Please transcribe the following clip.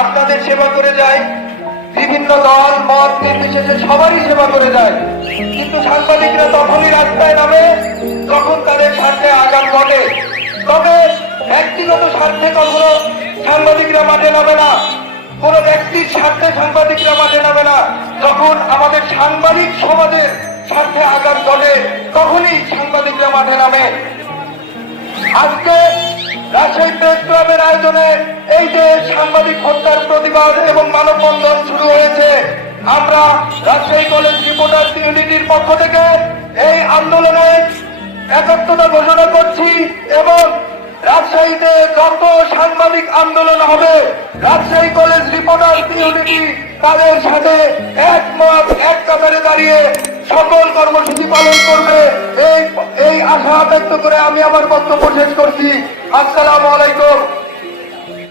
আপনাদের সেবা করে যায়। বিভিন্ন দল, মত নির্বিশেষে সবারই সেবা করে যায়। কিন্তু সাংবাদিকরা তখনই রাস্তায় নামে, যখন তাদের স্বার্থে আঘাত ঘটে। তবে ব্যক্তিগত স্বার্থে কখনো সাংবাদিকরা মাঠে নামে না। কোন ব্যক্তির স্বার্থে সাংবাদিকরা মাঠে নামে না। যখন আমাদের সাংবাদিক সমাজের স্বার্থে আঘাত ঘটে, তখনই সাংবাদিকরা মাঠে নামে। আজকে রাজশাহী প্রেস ক্লাবের আয়োজনে এই যে সাংবাদিক এবং শুরু হয়েছে। আমরা রাজশাহী কলেজ ইউনিটির পক্ষ থেকে এই আন্দোলনে একাত্মতা ঘোষণা করছি এবং রাজশাহীতে যত সাংবাদিক আন্দোলন হবে, রাজশাহী কলেজ রিপোর্টার ইউনিটি তাদের সাথে একমত, এক কাতারে দাঁড়িয়ে সকল কর্মসূচি পালন করবে। এই এই আশা ব্যক্ত করে আমি আমার বক্তব্য শেষ করছি। আসসালামু আলাইকুম।